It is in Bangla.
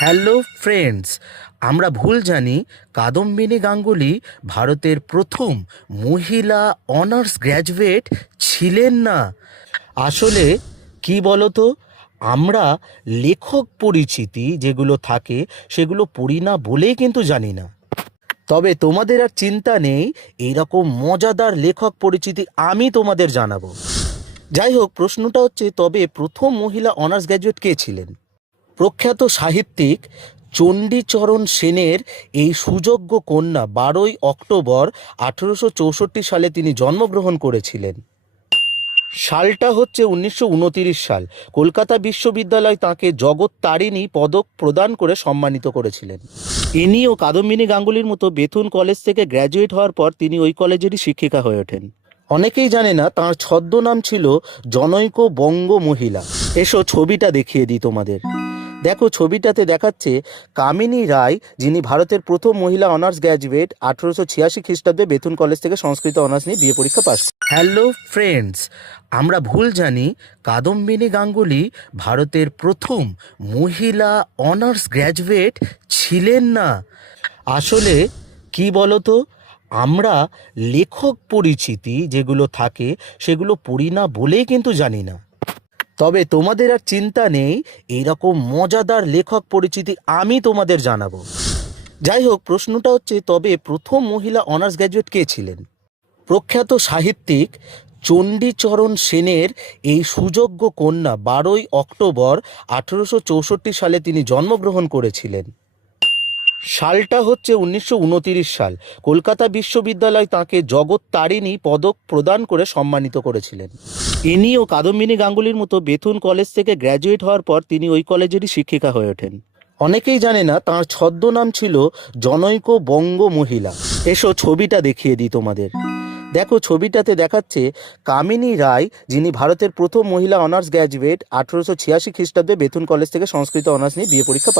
হ্যালো ফ্রেন্ডস, আমরা ভুল জানি কাদম্বিনী গাঙ্গুলি ভারতের প্রথম মহিলা অনার্স গ্র্যাজুয়েট ছিলেন না। আসলে কি বলতো, আমরা লেখক পরিচিতি যেগুলো থাকে সেগুলো পড়ি না বলেই কিন্তু জানি না। তবে তোমাদের আর চিন্তা নেই, এইরকম মজাদার লেখক পরিচিতি আমি তোমাদের জানাবো। যাই হোক, প্রশ্নটা হচ্ছে, তবে প্রথম মহিলা অনার্স গ্র্যাজুয়েট কে ছিলেন? প্রখ্যাত সাহিত্যিক চণ্ডীচরণ সেনের এই সুযোগ্য কন্যা 12ই অক্টোবর 1864 সালে তিনি জন্মগ্রহণ করেছিলেন। সালটা হচ্ছে 1929 সাল। কলকাতা বিশ্ববিদ্যালয় তাঁকে জগত্তারিণী পদক প্রদান করে সম্মানিত করেছিলেন। ইনি ও কাদম্বিনী গাঙ্গুলির মতো বেথুন কলেজ থেকে গ্র্যাজুয়েট হওয়ার পর তিনি ওই কলেজেরই শিক্ষিকা হয়ে ওঠেন। অনেকেই জানে না তাঁর ছদ্মনাম ছিল জনৈক বঙ্গ মহিলা। এসো ছবিটা দেখিয়ে দিই তোমাদের। দেখো, ছবিটাতে দেখাচ্ছে কামিনী রায়, যিনি ভারতের প্রথম মহিলা অনার্স গ্র্যাজুয়েট। 1886 খ্রিস্টাব্দে বেথুন কলেজ থেকে সংস্কৃত অনার্স নিয়ে বিএ পরীক্ষা পাশ করেন। হ্যালো ফ্রেন্ডস, আমরা ভুল জানি কাদম্বিনী গাঙ্গুলি ভারতের প্রথম মহিলা অনার্স গ্র্যাজুয়েট ছিলেন না। আসলে কি বলতো, আমরা লেখক পরিচিতি যেগুলো থাকে সেগুলো পড়ি না বলেই কিন্তু জানি না। তবে তোমাদের আর চিন্তা নেই, এইরকম মজাদার লেখক পরিচিতি আমি তোমাদের জানাবো। যাই হোক, প্রশ্নটা হচ্ছে, তবে প্রথম মহিলা অনার্স গ্র্যাজুয়েট কে ছিলেন? প্রখ্যাত সাহিত্যিক চণ্ডীচরণ সেনের এই সুযোগ্য কন্যা 12ই অক্টোবর 1864 সালে তিনি জন্মগ্রহণ করেছিলেন। সালটা হচ্ছে 1929 সাল। কলকাতা বিশ্ববিদ্যালয় তাঁকে জগত্তারিণী পদক প্রদান করে সম্মানিত করেছিলেন। ইনি ও কাদম্বিনী গাঙ্গুলির মতো বেথুন কলেজ থেকে গ্র্যাজুয়েট হওয়ার পর তিনি ওই কলেজেরই শিক্ষিকা হয়ে ওঠেন। অনেকেই জানে না তাঁর ছদ্মনাম ছিল জনৈক বঙ্গ মহিলা। এসো ছবিটা দেখিয়ে দিই তোমাদের। দেখো, ছবিটাতে দেখাচ্ছে কামিনী রায়, যিনি ভারতের প্রথম মহিলা অনার্স গ্র্যাজুয়েট। 1886 খ্রিস্টাব্দে বেথুন কলেজ থেকে সংস্কৃত অনার্স নিয়ে বিএ পরীক্ষা পাশ